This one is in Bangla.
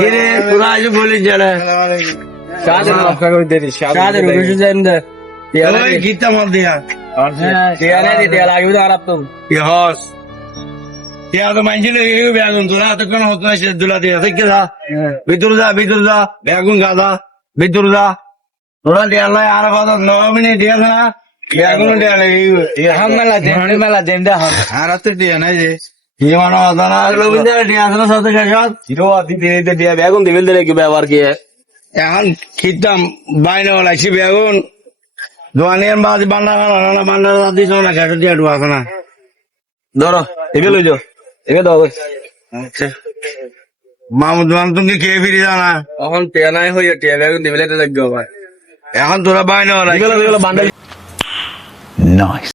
কিরে তোরা আজ বলিস যারা ওই গীতা মাল দিয়া হস টিয়া তো মাইছিল বেগুন তোরা এতক্ষণ হতো না সে দুলা দিয়া থেকে যা ভিতর যা বেগুন গাদা ভিতর যা তোরা দেয়া লাই আর কথা 9 মিনিট দিয়া না বেগুন দেয়া লাই মেলা দেন দে আর তো দিয়া নাই যে কি মানো দানা রবীন্দ্র দিয়া না সাথে কাজ হিরো আদি দিয়া বেগুন দিবেল দে কি ব্যবহার কি এখন খিতাম বাইনা লাইছি বেগুন দোয়ানিয়ান বাজি বান্ডার দিছ না কাটা দিয়া ডুয়া না ধরো এবে লই যাও এবে দাও আচ্ছা মামুদ মান তুমি খেয়ে ফিরে যা না এখন টিয়া নাই হইয়া টিয়া বেগুন দিবেলে লাগবে এখন তোরা বাইনা লাইছি বান্ডার